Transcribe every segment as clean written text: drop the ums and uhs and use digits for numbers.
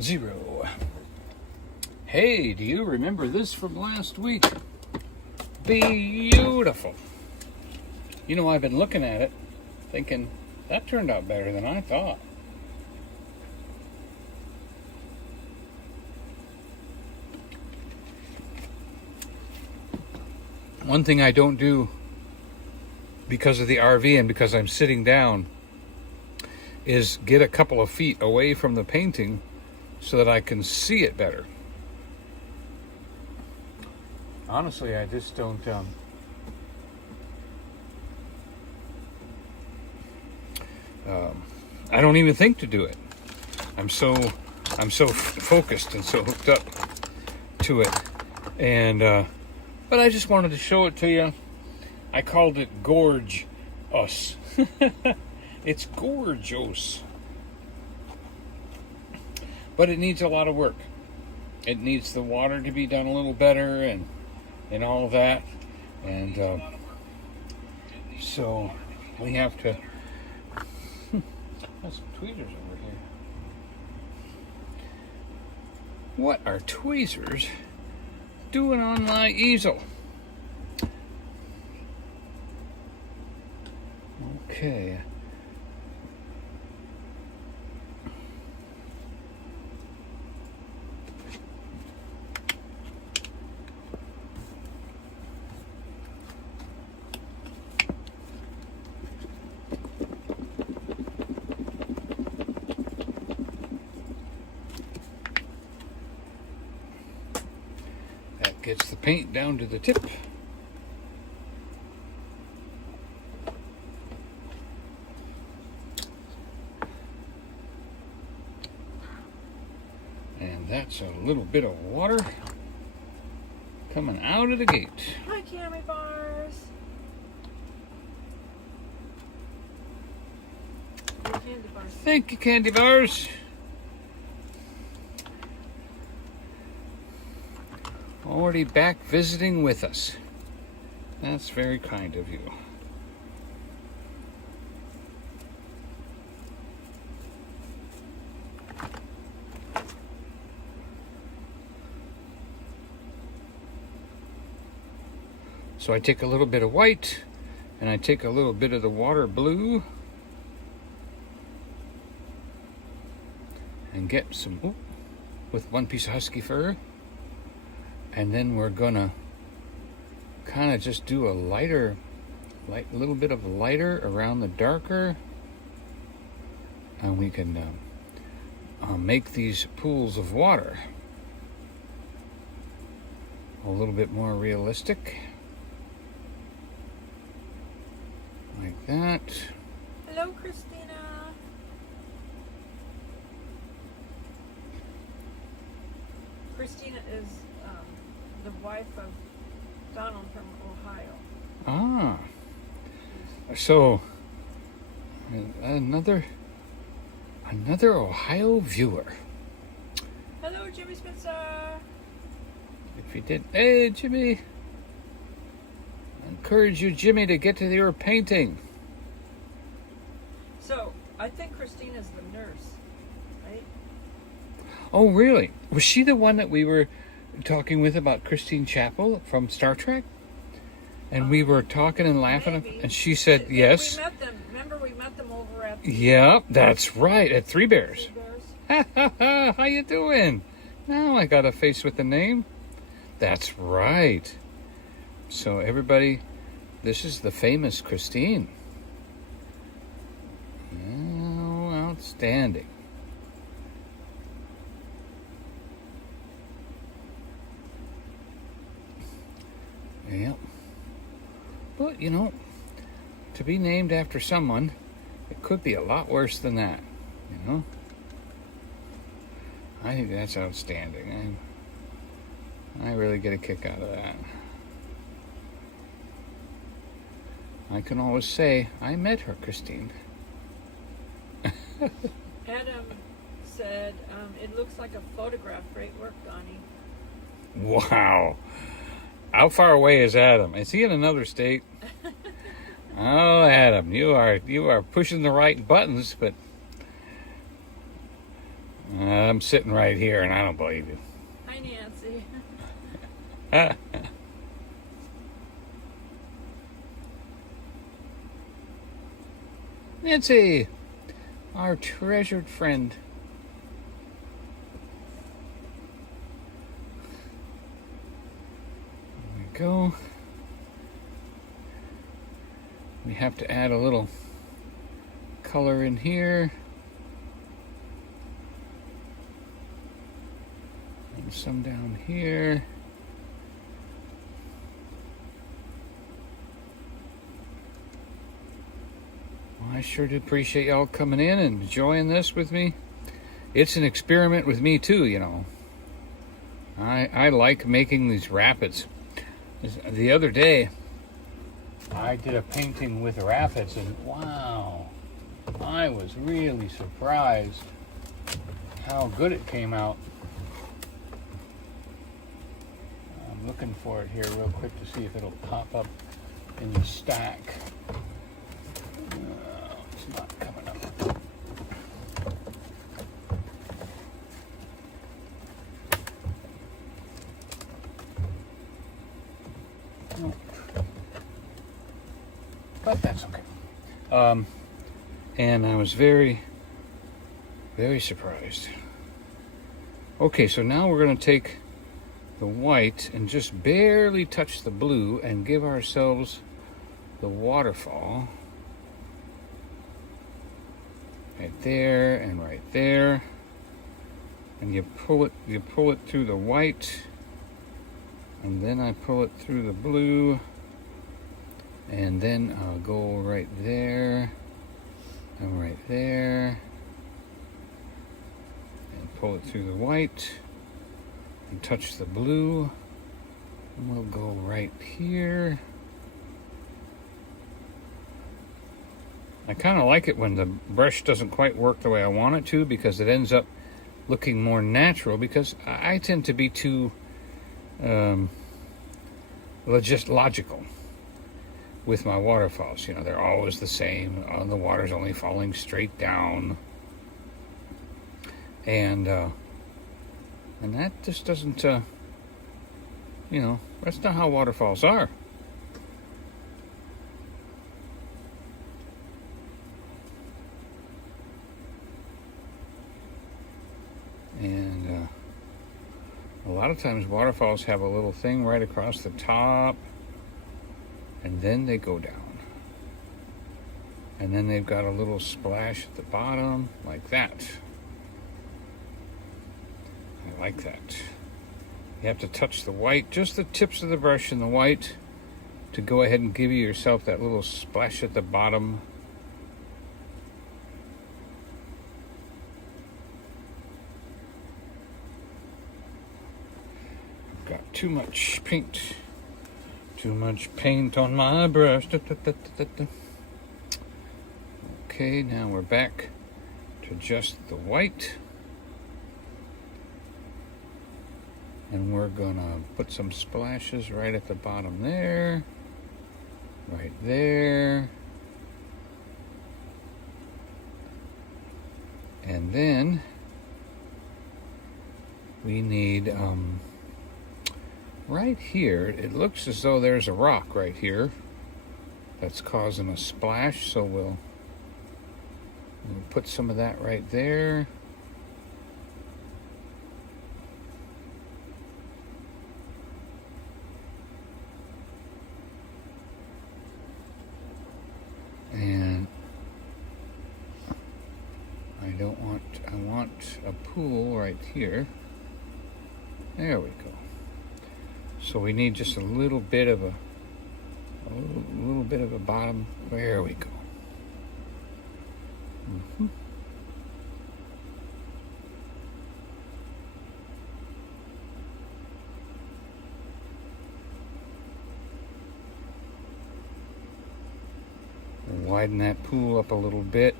0. Hey, do you remember this from last week? Beautiful. You know, I've been looking at it, thinking, that turned out better than I thought. One thing I don't do because of the RV and because I'm sitting down is get a couple of feet away from the painting so that I can see it better. Honestly, I just don't I don't even think to do it. I'm so focused and so hooked up to it. And but I just wanted to show it to you. I called it Gorge Us. It's gorgeous. But it needs a lot of work. It needs the water to be done a little better and all of that. And so we have to... There's some tweezers over here. What are tweezers doing on my easel? Okay. That gets the paint down to the tip. That's a little bit of water coming out of the gate. Hi, Candy Bars. Candy Bars. Thank you, Candy Bars. Already back visiting with us. That's very kind of you. So I take a little bit of white, and I take a little bit of the water blue, and get some, with one piece of Husky fur, and then we're gonna kind of just do a lighter, little bit of lighter around the darker, and we can make these pools of water a little bit more realistic. Like that. Hello, Christina. Christina is the wife of Donald from Ohio. So another Ohio viewer. Hello, Jimmy Spencer. If you did, hey Jimmy. Encourage you, Jimmy, to get to your painting. So, I think Christina's the nurse, right? Oh, really? Was she the one that we were talking with about Christine Chapel from Star Trek? And we were talking and laughing, maybe. And she said yes. We met them. Remember, we met them over at... Yeah, that's right, at Three Bears. Three Bears. How you doing? Now I got a face with the name. That's right. So everybody, this is the famous Christine. Oh, outstanding. Yeah. But, you know, to be named after someone, it could be a lot worse than that, you know? I think that's outstanding. I really get a kick out of that. I can always say, I met her, Christine. Adam said, it looks like a photograph. Great work, Donny. Wow. How far away is Adam? Is he in another state? Oh, Adam, you are pushing the right buttons, but I'm sitting right here and I don't believe you. Hi, Nancy. Nancy, our treasured friend. There we go. We have to add a little color in here. And some down here. Well, I sure do appreciate y'all coming in and enjoying this with me. It's an experiment with me too, you know. I like making these rapids. The other day, I did a painting with rapids, and wow, I was really surprised how good it came out. I'm looking for it here real quick to see if it'll pop up in the stack. It's not coming up. Nope. But that's okay. And I was very, very surprised. Okay, so now we're going to take the white and just barely touch the blue and give ourselves the waterfall. Right there and right there. And you pull it through the white. And then I pull it through the blue. And then I'll go right there and right there and pull it through the white and touch the blue, and we'll go right here. I kind of like it when the brush doesn't quite work the way I want it to, because it ends up looking more natural, because I tend to be too just logical with my waterfalls. You know, they're always the same. The water's only falling straight down. And that just doesn't, you know, that's not how waterfalls are. And a lot of times waterfalls have a little thing right across the top, and then they go down. And then they've got a little splash at the bottom, like that. I like that. You have to touch the white, just the tips of the brush in the white, to go ahead and give yourself that little splash at the bottom. I've got too much paint. Too much paint on my brush. Okay, now we're back to just the white. And we're gonna put some splashes right at the bottom there. Right there. And then we need right here, it looks as though there's a rock right here that's causing a splash, so we'll put some of that right there. And I want a pool right here. There we go. So we need just a little bit of a bottom. There we go. Widen that pool up a little bit.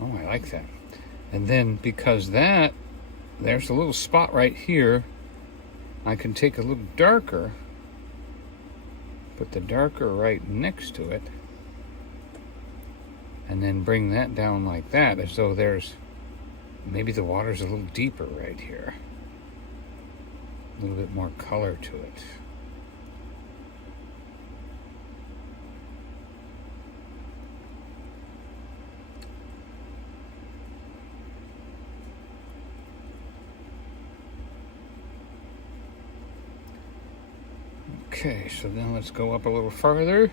Oh, I like that. And then because there's a little spot right here, I can take a little darker, put the darker right next to it, and then bring that down like that, as though there's Maybe the water's a little deeper right here. A little bit more color to it. Okay, so then let's go up a little farther.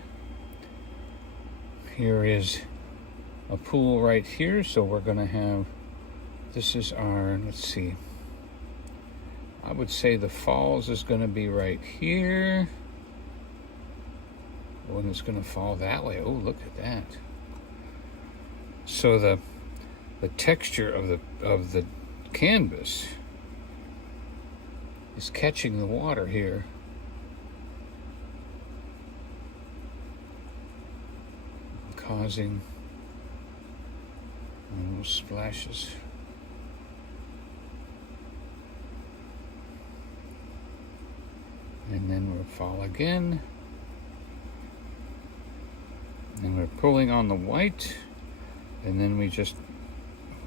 Here is a pool right here, so we're gonna have, this is our, let's see, I would say the falls is gonna be right here. Oh, and it's gonna fall that way. Oh, look at that. So the texture of the canvas is catching the water here. Causing little splashes. And then we'll fall again. And we're pulling on the white. And then we just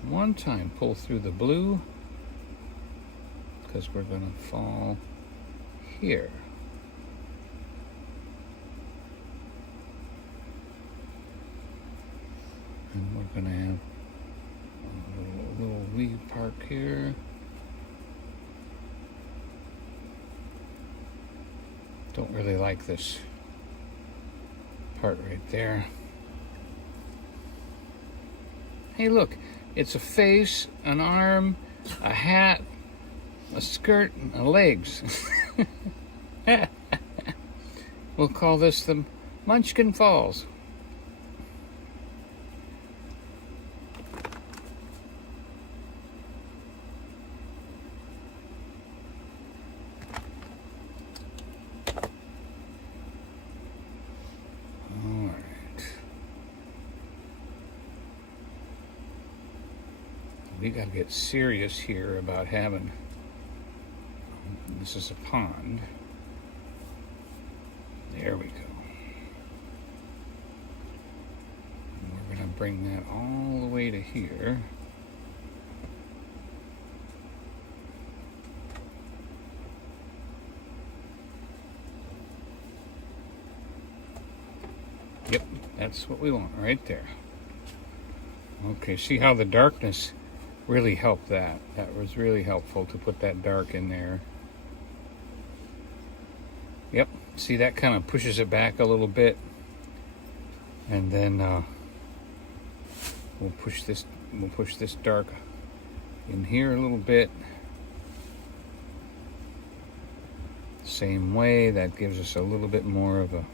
one time pull through the blue, because we're going to fall here. And we're going to have a little wee park here. Don't really like this part right there. Hey, look, it's a face, an arm, a hat, a skirt, and legs. We'll call this the Munchkin Falls. We got to get serious here about having, this is a pond. There we go. And we're going to bring that all the way to here. Yep, that's what we want right there. Okay, see how the darkness really helped that. That was really helpful to put that dark in there. Yep, see that kind of pushes it back a little bit. And then we'll push this dark in here a little bit. Same way, that gives us a little bit more of a,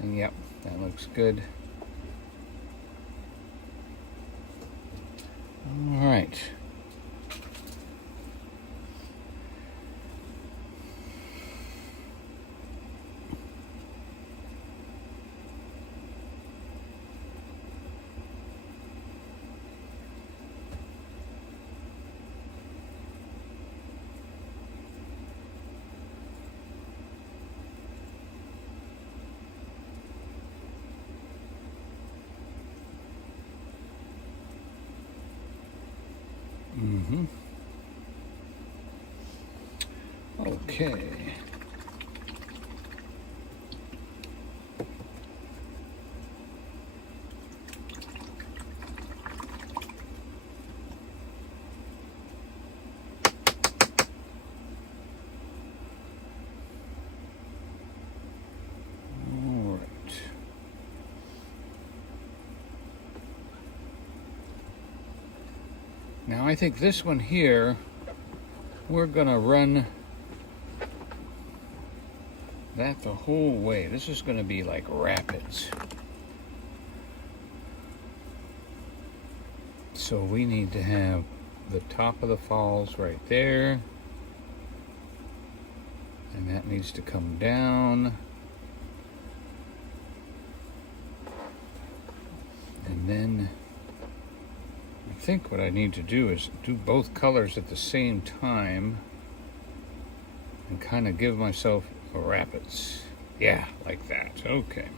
and yep, that looks good. All right. Okay. All right. Now I think this one here, we're gonna run that the whole way. This is going to be like rapids. So we need to have the top of the falls right there. And that needs to come down. And then I think what I need to do is do both colors at the same time and kind of give myself rapids. Yeah, like that. Okay.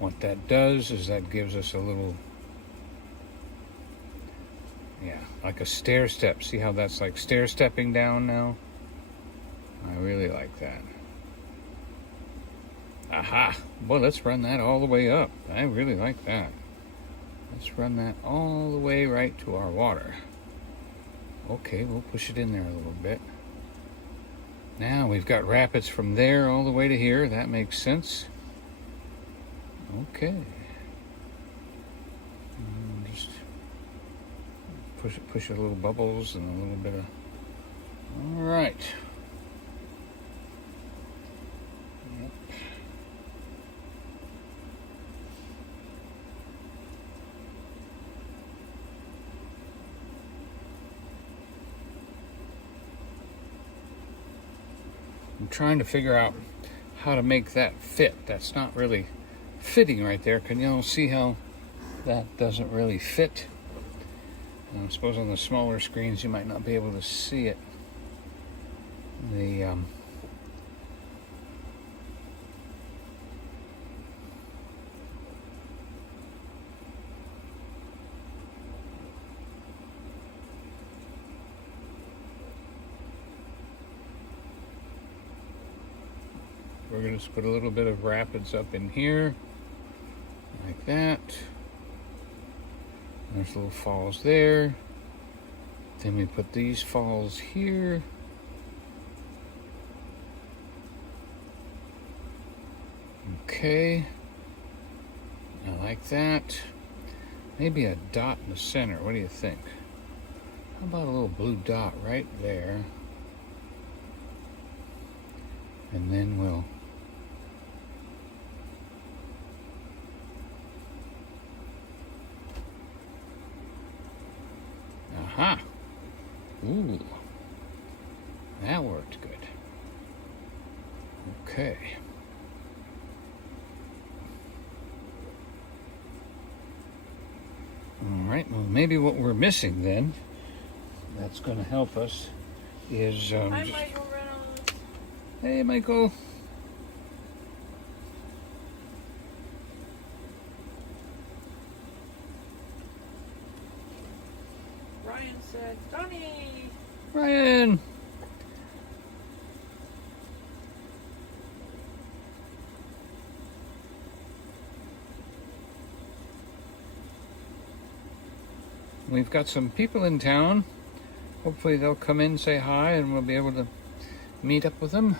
What that does is that gives us a little, yeah, like a stair step. See how that's like stair stepping down now? I really like that. Aha! Boy, let's run that all the way up. I really like that. Let's run that all the way right to our water. Okay, we'll push it in there a little bit. Now we've got rapids from there all the way to here. That makes sense. Okay. Just push a little bubbles and a little bit of... All right. Yep. I'm trying to figure out how to make that fit. That's not really fitting right there. Can you all see how that doesn't really fit? And I suppose on the smaller screens you might not be able to see it. We're going to put a little bit of rapids up in here, like that. There's little falls there. Then we put these falls here. Okay. I like that. Maybe a dot in the center. What do you think? How about a little blue dot right there? And then we'll... Aha! Ooh, that worked good. Okay. All right, well, maybe what we're missing then, that's going to help us, is... Hi, Michael Reynolds. Hey, Michael. Ryan said, Donny! Ryan! We've got some people in town. Hopefully they'll come in, say hi, and we'll be able to meet up with them.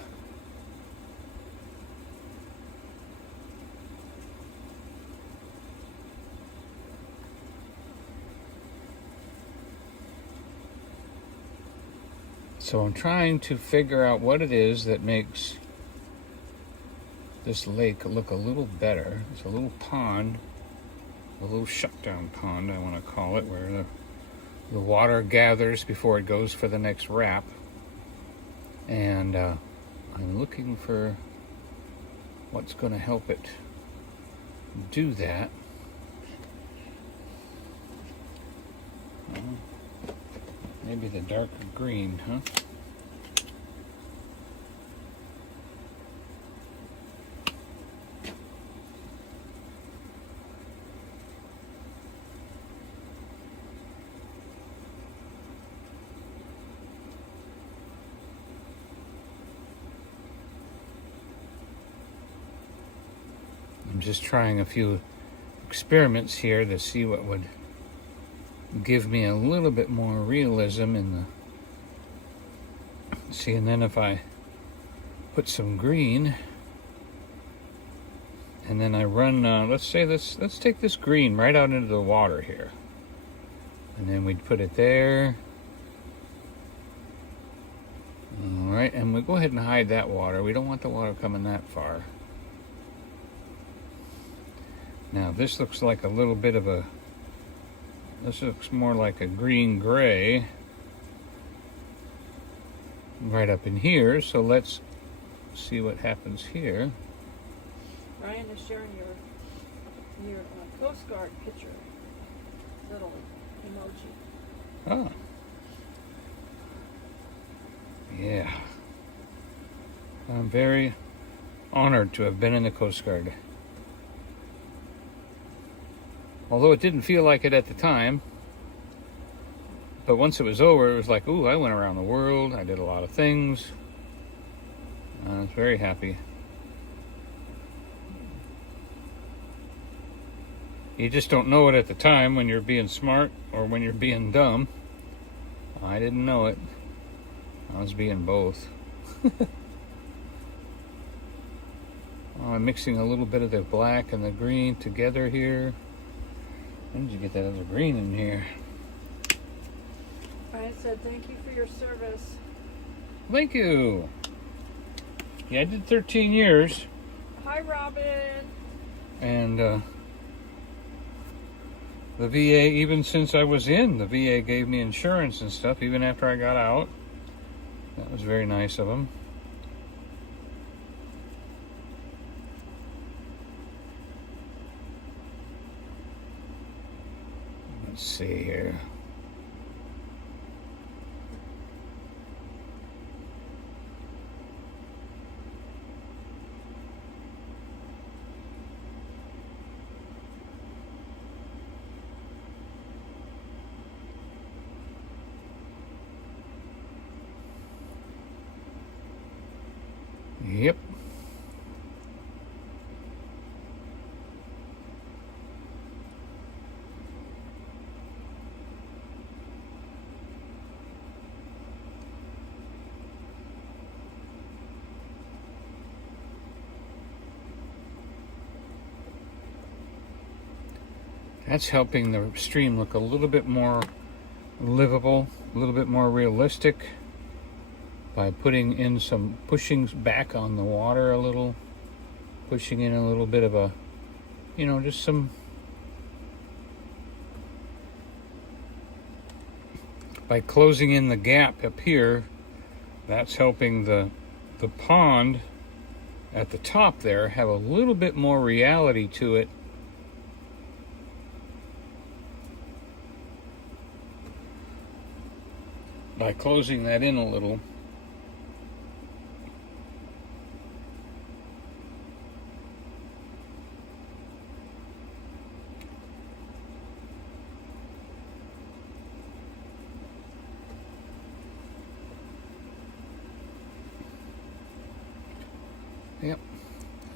So I'm trying to figure out what it is that makes this lake look a little better. It's a little pond, a little shutdown pond, I want to call it, where the water gathers before it goes for the next wrap. And I'm looking for what's going to help it do that. Maybe the darker green, huh? I'm just trying a few experiments here to see what would give me a little bit more realism in the... See, and then if I put some green, and then I run, let's take this green right out into the water here. And then we'd put it there. All right, and we'll go ahead and hide that water. We don't want the water coming that far. Now this looks like a little bit of a... This looks more like a green-gray right up in here, so let's see what happens here. Ryan is sharing your Coast Guard picture. Little emoji. Ah. Yeah. I'm very honored to have been in the Coast Guard. Although it didn't feel like it at the time. But once it was over, it was like, ooh, I went around the world. I did a lot of things. I was very happy. You just don't know it at the time when you're being smart or when you're being dumb. I didn't know it. I was being both. I'm mixing a little bit of the black and the green together here. When did you get that other green in here? I said thank you for your service. Thank you. Yeah, I did 13 years. Hi, Robin. And the VA, even since I was in, the VA gave me insurance and stuff, even after I got out. That was very nice of them. Let's see here. Yep. That's helping the stream look a little bit more livable, a little bit more realistic by putting in some pushing back on the water a little, pushing in a little bit of a, just some, by closing in the gap up here, that's helping the pond at the top there have a little bit more reality to it. By closing that in a little. Yep.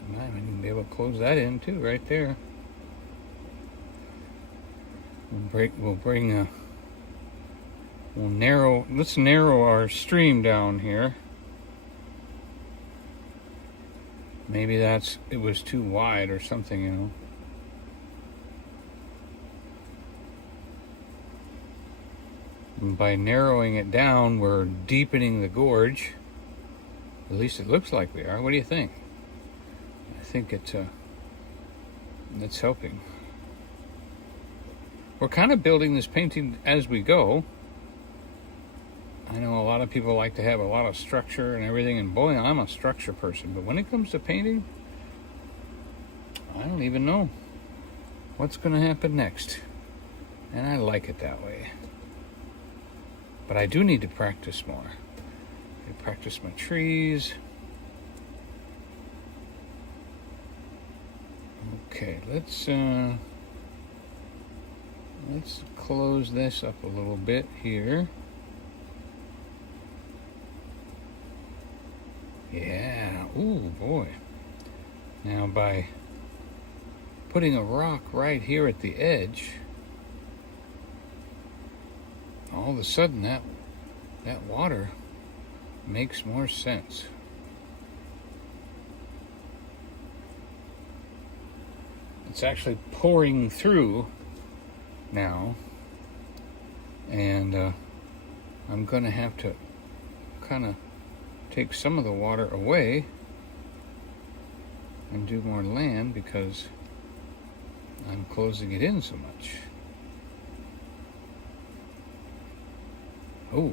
I might even be able to close that in too, right there. Let's narrow our stream down here. Maybe it was too wide or something, And by narrowing it down, we're deepening the gorge. At least it looks like we are. What do you think? I think it's helping. We're kind of building this painting as we go. I know a lot of people like to have a lot of structure and everything, and boy, I'm a structure person. But when it comes to painting, I don't even know what's going to happen next. And I like it that way. But I do need to practice more. I practice my trees. Okay, let's close this up a little bit here. Yeah, ooh boy. Now by putting a rock right here at the edge, all of a sudden that water makes more sense. It's actually pouring through now, and I'm gonna have to kind of take some of the water away and do more land because I'm closing it in so much. Oh,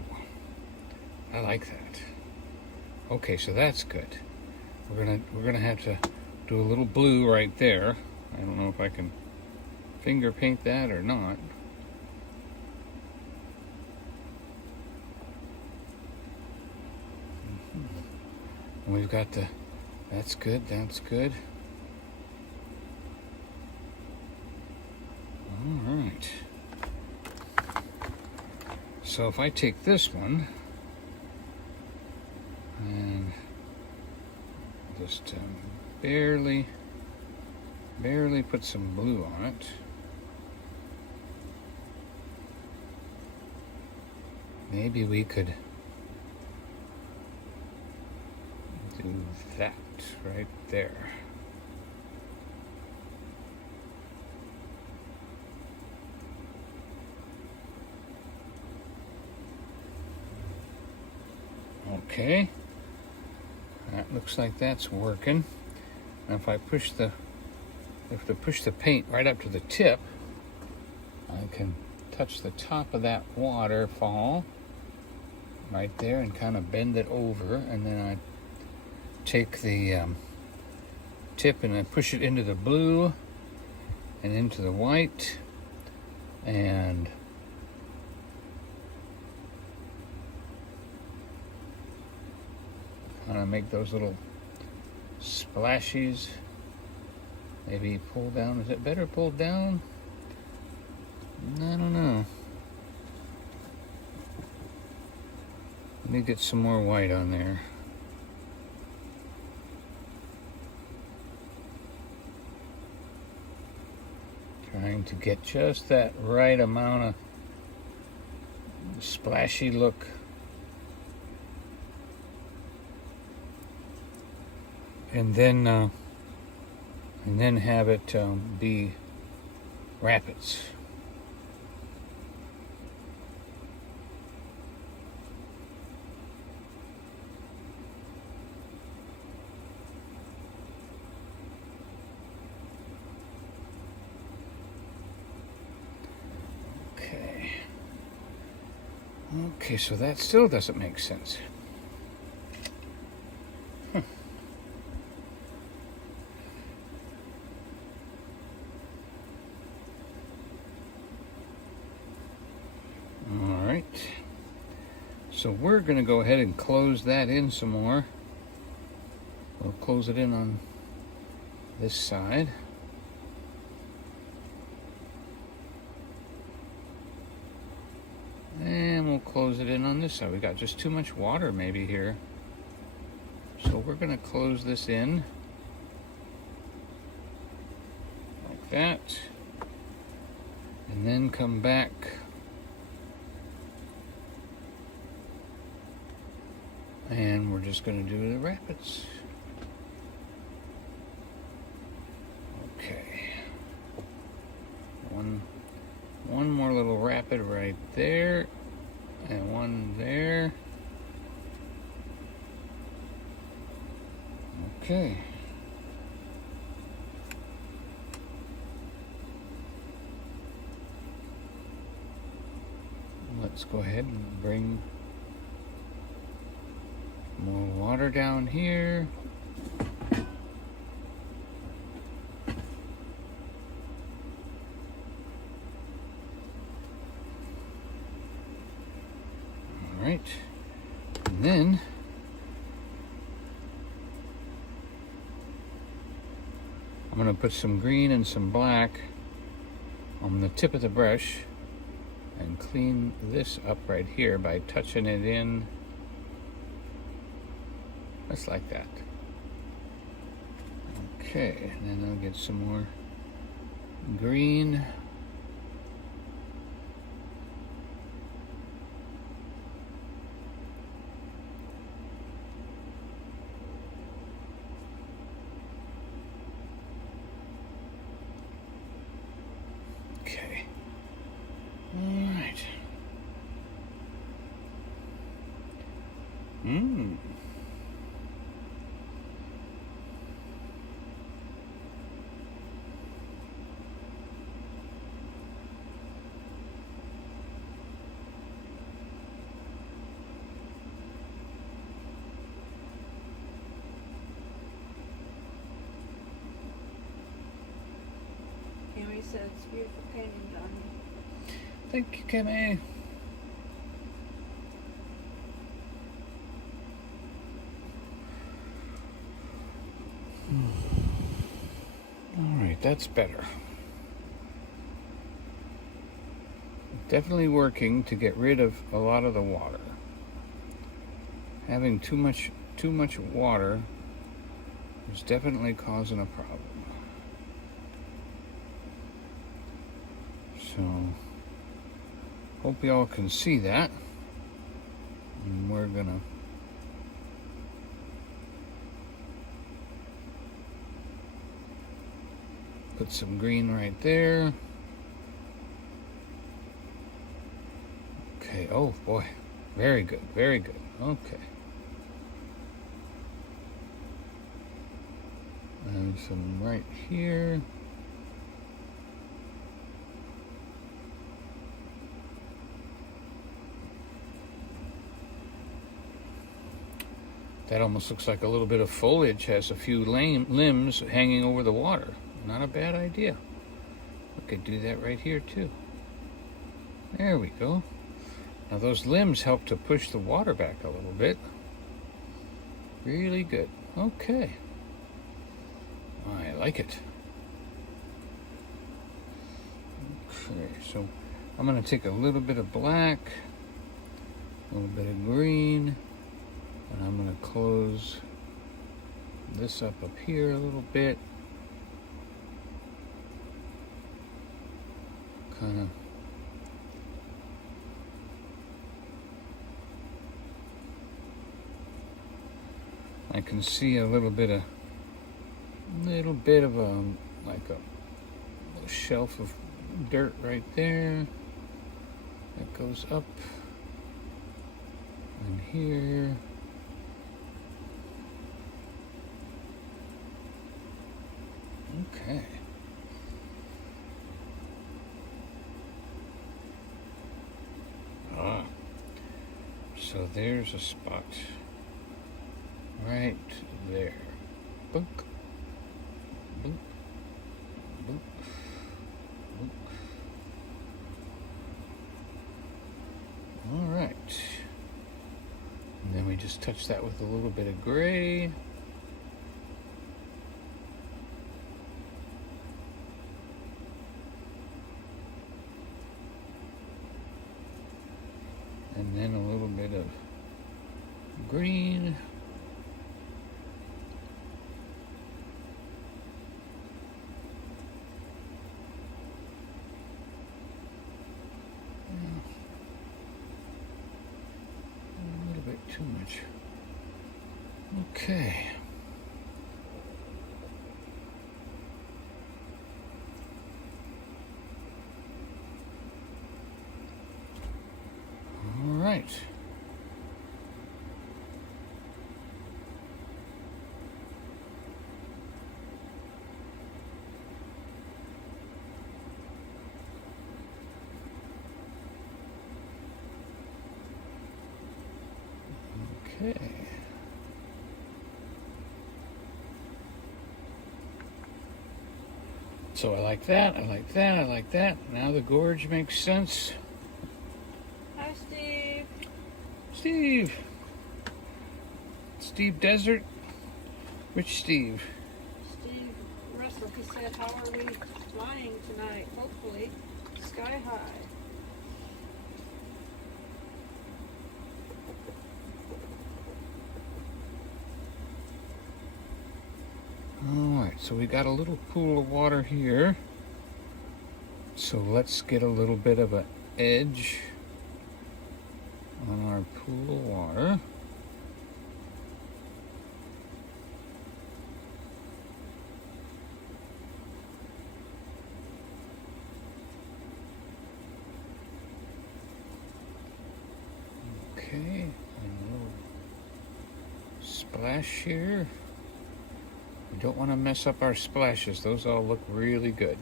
I like that. Okay, so that's good. We're gonna have to do a little blue right there. I don't know if I can finger paint that or not. And we've got that's good, that's good. So if I take this one and just barely put some blue on it. Maybe we could do that right there. Okay, that looks like that's working. And if I push the paint right up to the tip, I can touch the top of that waterfall right there and kind of bend it over, and then I take the tip and I push it into the blue and into the white, and kind of make those little splashes. Maybe pull down. Is it better pulled down? I don't know. Let me get some more white on there. Trying to get just that right amount of splashy look. And then have it be rapids. Okay, so that still doesn't make sense. All right. So we're going to go ahead and close that in some more. We'll close it in on this side. And we'll close it in on this side. We got just too much water maybe here. So we're going to close this in like that. And then come back and we're just going to do the rapids. Okay. One more little rapid right there, and one there. Okay. Let's go ahead and bring more water down here. Right, and then I'm going to put some green and some black on the tip of the brush and clean this up right here by touching it in just like that. Okay, and then I'll get some more green. Okay. All right. Cammy said it's beautiful painting, Donny. Thank you, Kimmy. All right, that's better. definitely working to get rid of a lot of the water. Having too much water is definitely causing a problem. So, hope y'all can see that. And we're gonna put some green right there. Okay, oh boy, very good, very good. Okay. And some right here. That almost looks like a little bit of foliage, has a few limbs hanging over the water. Not a bad idea. We could do that right here too. There we go. Now those limbs help to push the water back a little bit. Really good. Okay. I like it. Okay, so I'm going to take a little bit of black, a little bit of green, and I'm going to close this up here a little bit. Kind of I can see a little bit of like a shelf of dirt right there that goes up and here. Okay. So there's a spot right there. Boop. Boop. Boop. Boop. All right. And then we just touch that with a little bit of gray. And then a little bit of green. A little bit too much. Okay. All right. Okay. So I like that, I like that, I like that. Now the gorge makes sense. Hi, Steve. Steve. Steve Desert. Which Steve? Steve Russell, he said, how are we flying tonight? Hopefully, sky high. Alright, so we got a little pool of water here. So let's get a little bit of an edge on our pool of water. Okay, and a little splash here. We don't want to mess up our splashes. Those all look really good.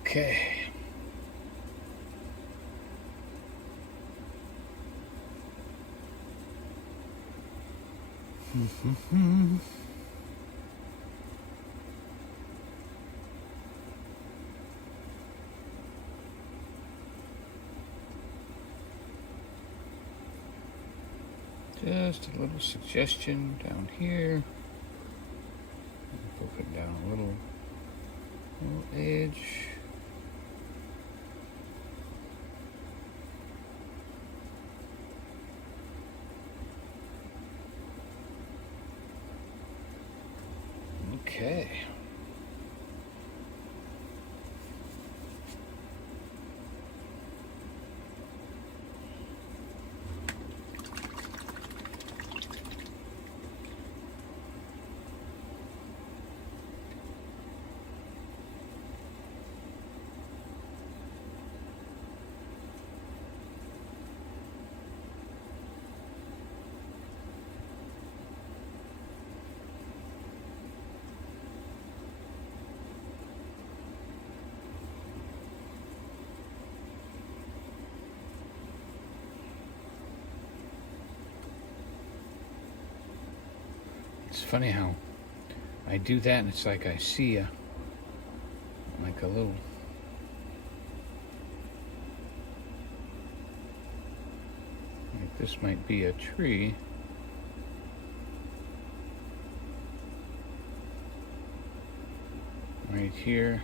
Okay. Just a little suggestion down here Put down a little edge. Okay. It's funny how I do that and it's like I see like a little like this might be a tree. Right here.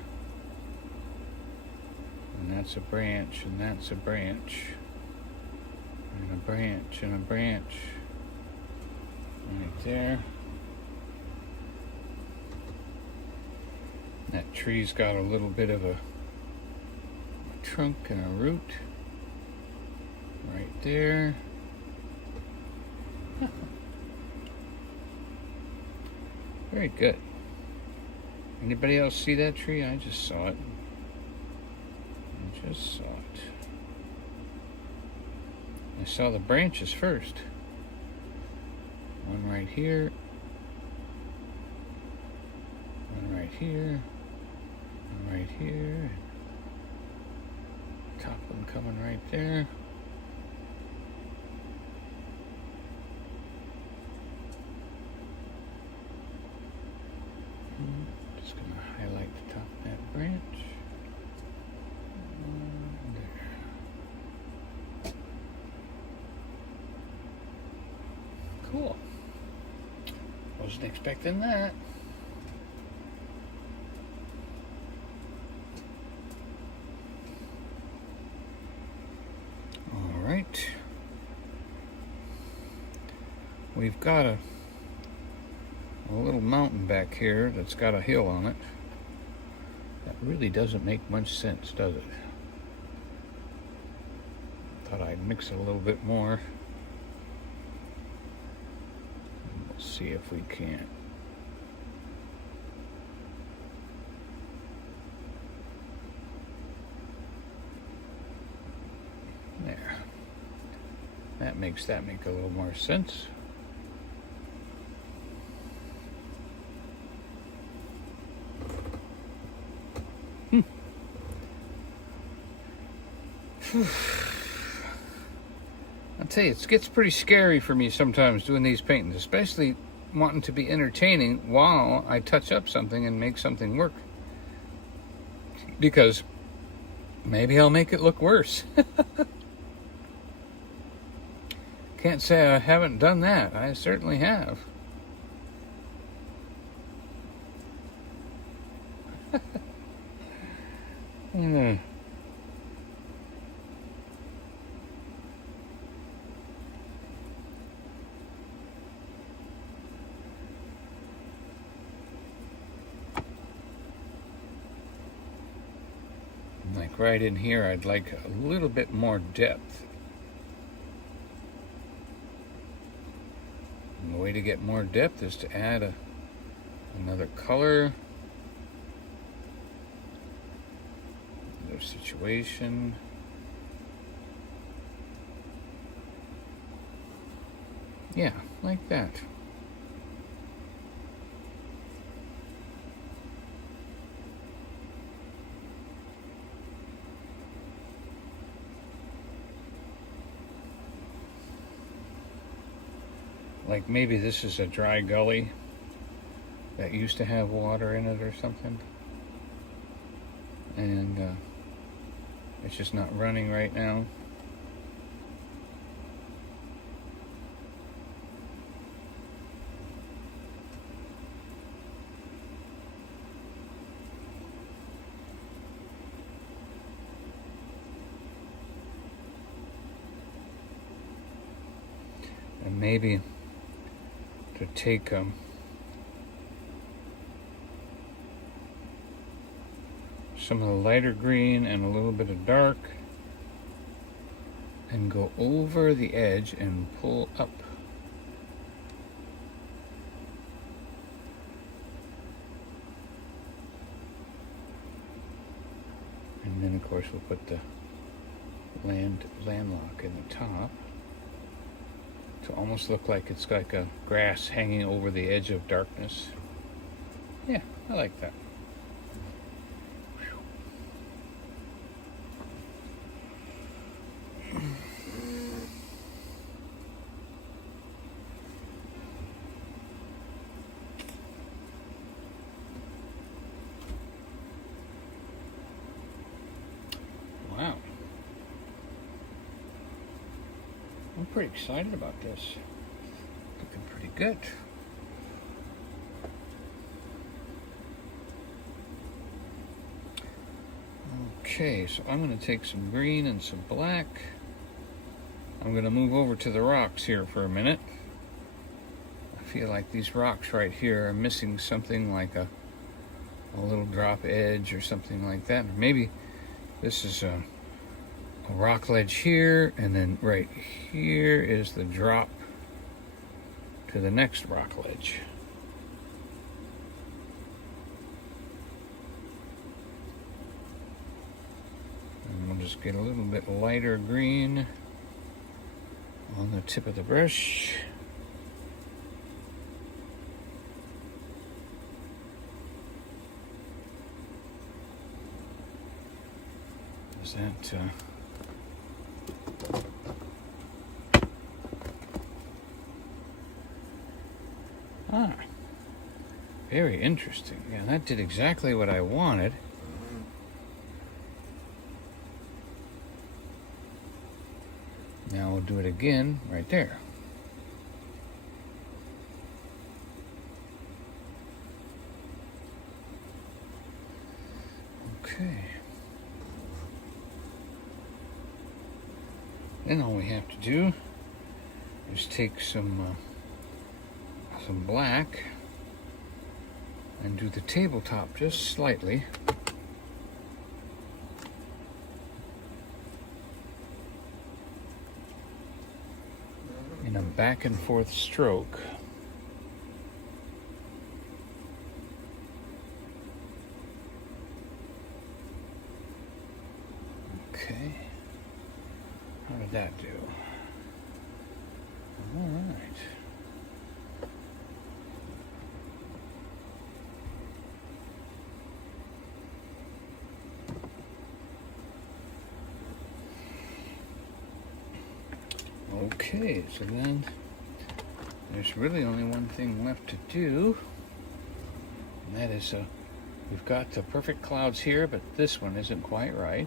And that's a branch, and that's a branch. And a branch, and a branch. Right there. That tree's got a little bit of a trunk and a root right there. Very good. Anybody else see that tree? I just saw it. I just saw it. I saw the branches first. One right here. One right here. One right here. Top one coming right there. Just going to highlight the top of that branch. There. Cool. Wasn't expecting that. All right. We've got a little mountain back here that's got a hill on it. That really doesn't make much sense, does it? Thought I'd mix it a little bit more. We'll see if we can. There. That makes that make a little more sense. I'll tell you, it gets pretty scary for me sometimes doing these paintings, especially wanting to be entertaining while I touch up something and make something work. Because maybe I'll make it look worse. Can't say I haven't done that. I certainly have. Like right in here, I'd like a little bit more depth. And the way to get more depth is to add another color, another situation. Yeah, like that. Like maybe this is a dry gully that used to have water in it or something. And it's just not running right now. maybe to take some of the lighter green and a little bit of dark and go over the edge and pull up. And then of course we'll put the landlock in the top to almost look like it's like a grass hanging over the edge of darkness. Yeah, I like that. Wow. I'm pretty excited about this. Looking pretty good. Okay, so I'm going to take some green and some black. I'm going to move over to the rocks here for a minute. I feel like these rocks right here are missing something like a little drop edge or something like that. Or maybe this is a rock ledge here, and then right here is the drop to the next rock ledge. And we'll just get a little bit lighter green on the tip of the brush. Is that very interesting. Yeah, that did exactly what I wanted. Now we'll do it again right there. Okay. Then all we have to do is take some black and do the tabletop just slightly. In a back and forth stroke. Okay. How did that do? All right. Okay, so then there's really only one thing left to do, and that is we've got the perfect clouds here, but this one isn't quite right.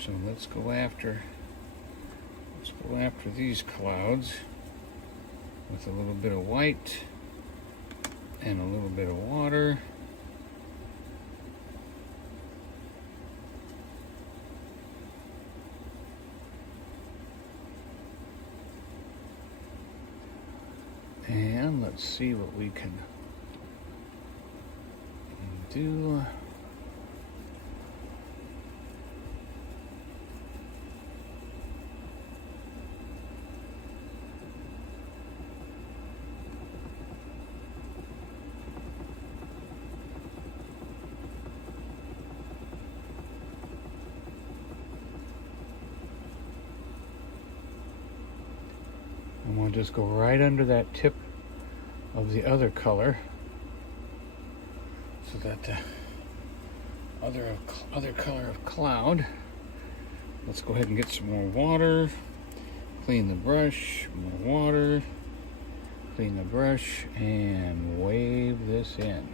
So let's go after these clouds with a little bit of white and a little bit of water. And let's see what we can do. And we'll just go right under that tip of the other color, so that the other color of cloud. Let's go ahead and get some more water, clean the brush, more water, clean the brush, and wave this in.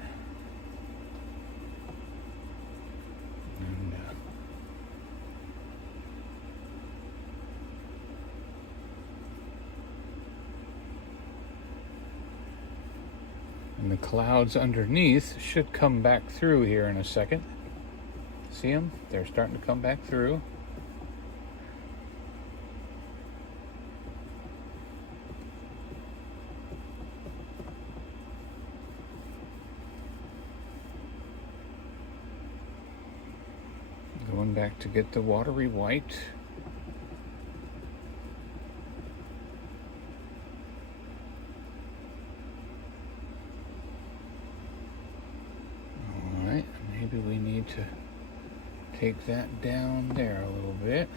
And the clouds underneath should come back through here in a second. See them? They're starting to come back through. back to get the watery white. All right, maybe we need to take that down there a little bit.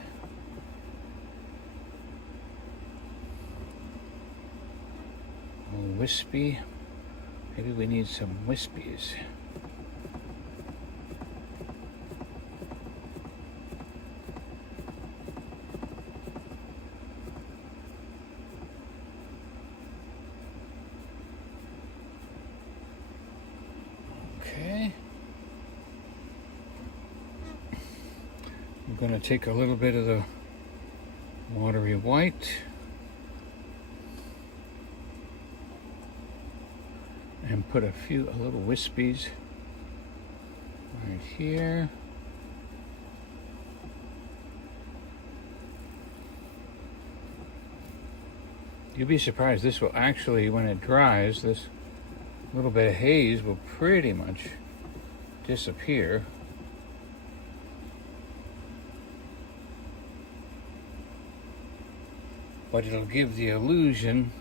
A little wispy. Maybe we need some wispies. Okay. I'm going to take a little bit of the watery white and put a little wispies right here. You'll be surprised, this will actually, when it dries, this little bit of haze will pretty much disappear. But it'll give the illusion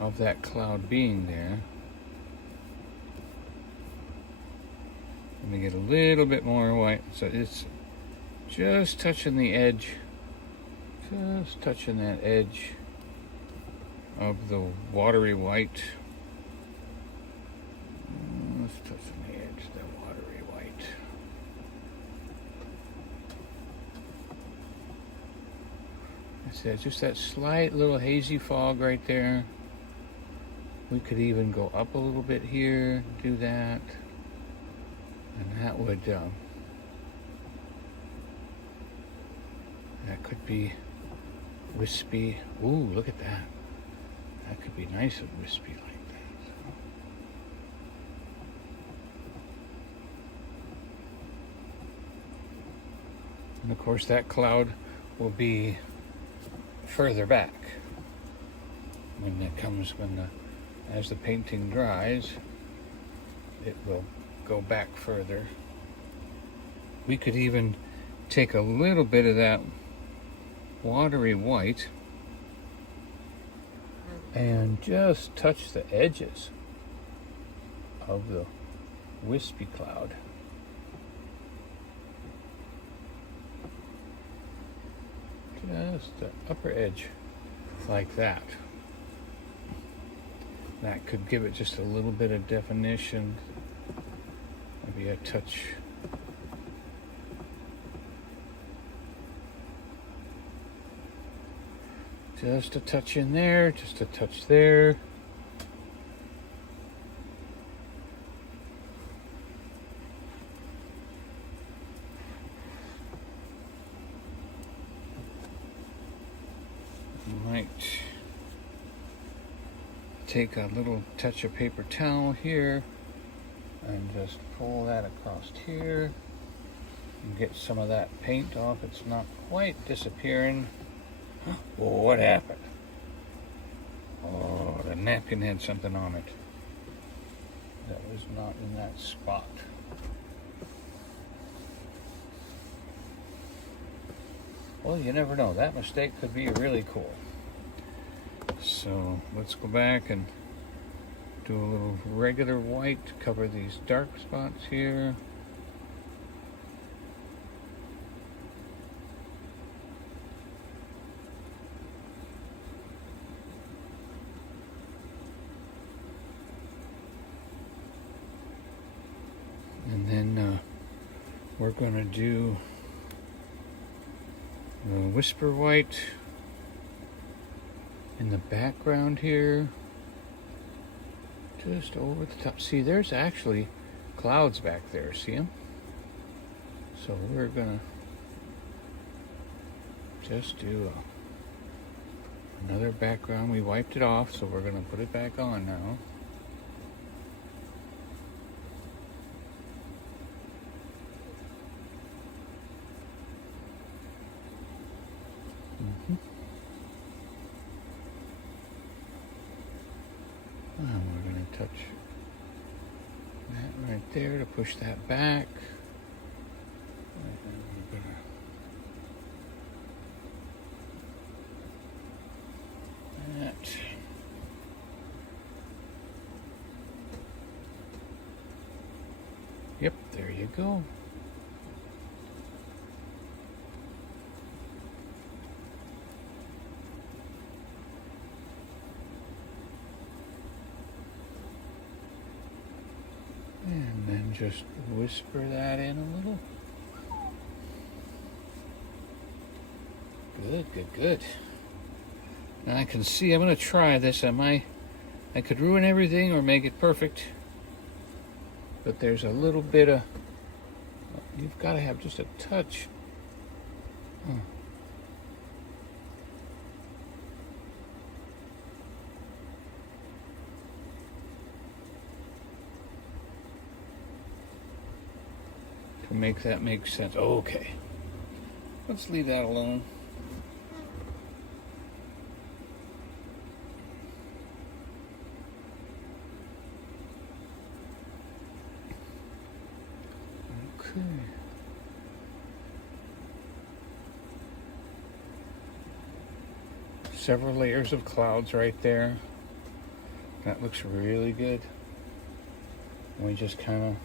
of that cloud being there. Let me get a little bit more white, so it's just touching the edge, just touching that edge of the watery white. Just touching the edge of the watery white. I said just that slight little hazy fog right there. We could even go up a little bit here, do that, and that would, that could be wispy. Ooh, look at that. That could be nice and wispy like that. So. And of course that cloud will be further back when it comes, as the painting dries, it will go back further. We could even take a little bit of that watery white and just touch the edges of the wispy cloud. Just the upper edge, like that. That could give it just a little bit of definition, maybe a touch. Just a touch in there, just a touch there. Might take a little touch of paper towel here and just pull that across here and get some of that paint off. It's not quite disappearing. Oh, what happened? Oh, the napkin had something on it that was not in that spot. Well, you never know. That mistake could be really cool. So let's go back and do a little regular white to cover these dark spots here. And then we're going to do whisper white in the background here, just over the top. See, there's actually clouds back there, see them? So we're gonna just do another background. We wiped it off, so we're gonna put it back on now. And we're going to touch that right there to push that back. And Yep, there you go. And then just whisper that in a little. Good, good, good. And I can see, I'm going to try this. I could ruin everything or make it perfect. But there's a little bit of, you've got to have just a touch. To make that make sense. Okay. Let's leave that alone. Okay. Several layers of clouds right there. That looks really good. We just kind of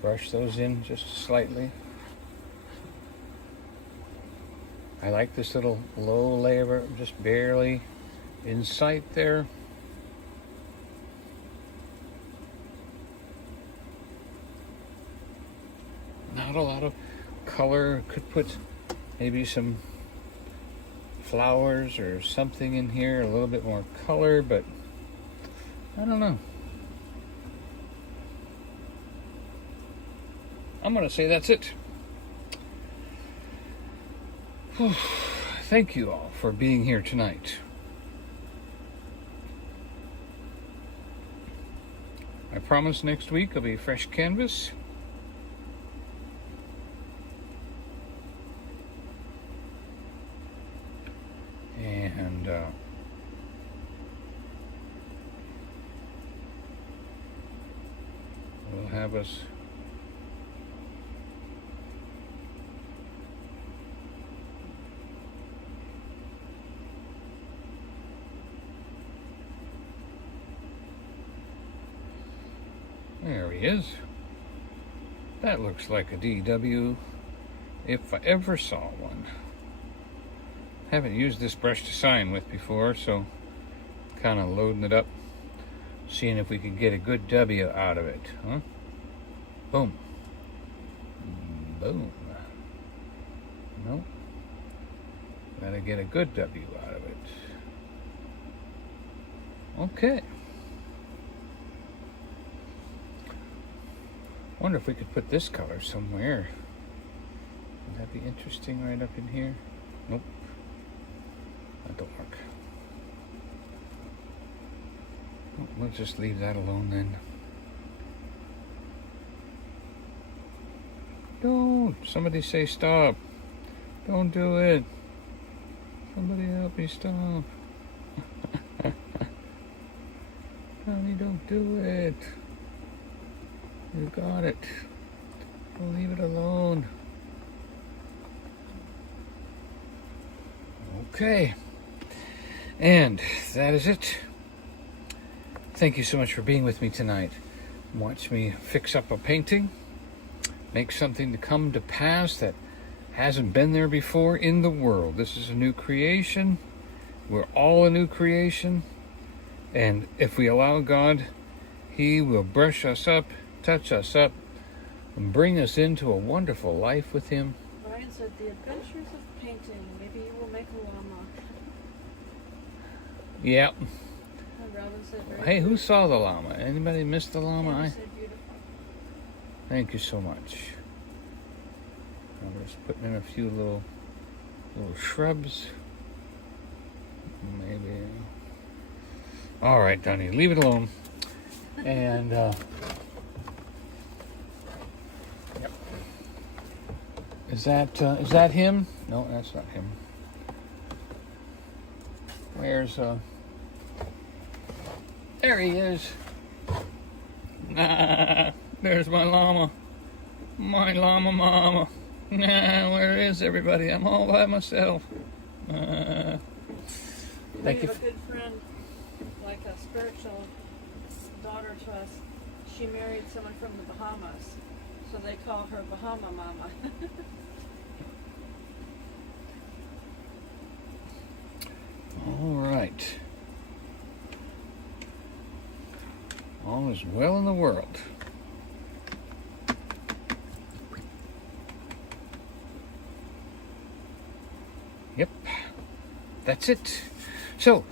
brush those in just slightly. I like this little low layer, just barely in sight there. Not a lot of color. Could put maybe some flowers or something in here, a little bit more color, but I don't know. I'm going to say that's it. Thank you all for being here tonight. I promise next week will be fresh canvas. And we'll have us there he is. That looks like a DW if I ever saw one. Haven't used this brush to sign with before, so kind of loading it up, seeing if we can get a good W out of it, huh? Boom. Boom. Nope. Gotta get a good W out of it. Okay. Wonder if we could put this color somewhere. Would that be interesting right up in here? Nope. That don't work. We'll just leave that alone then. Don't! Somebody say stop. Don't do it. Somebody help me stop. Donny, don't do it. You got it. We'll leave it alone. Okay. And that is it. Thank you so much for being with me tonight. Watch me fix up a painting. Make something to come to pass that hasn't been there before in the world. This is a new creation. We're all a new creation. And if we allow God, He will brush us up, touch us up, and bring us into a wonderful life with Him. Ryan said, the adventures of painting. Maybe you will make a llama. Yeah. And Robin said, Hey, who saw the llama? Anybody missed the llama? Said beautiful. Thank you so much. I'm just putting in a few little shrubs. Maybe. All right, Donny, leave it alone. And yep. Is that him? No, that's not him. Where's there he is. Nah, there's my llama. My llama mama. Nah, where is everybody? I'm all by myself. Thank you. We have a good friend, like a spiritual daughter to us. She married someone from the Bahamas, So they call her Bahama Mama. All right. All is well in the world. Yep. That's it. So,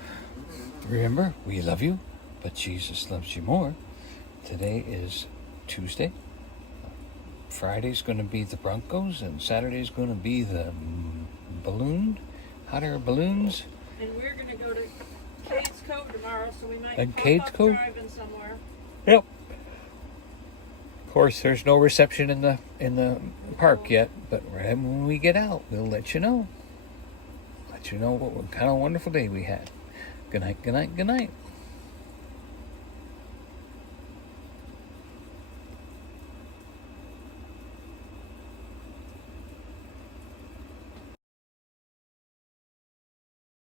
remember, we love you, but Jesus loves you more. Today is Tuesday. Friday's going to be the Broncos, and Saturday's going to be the hot air balloons. And we're going to go to Cades Cove tomorrow, so we might And pop Cades up Cove? driving somewhere. Yep. Of course, there's no reception in the park yet, but right when we get out, we'll let you know. Let you know what kind of wonderful day we had. Good night, good night, good night.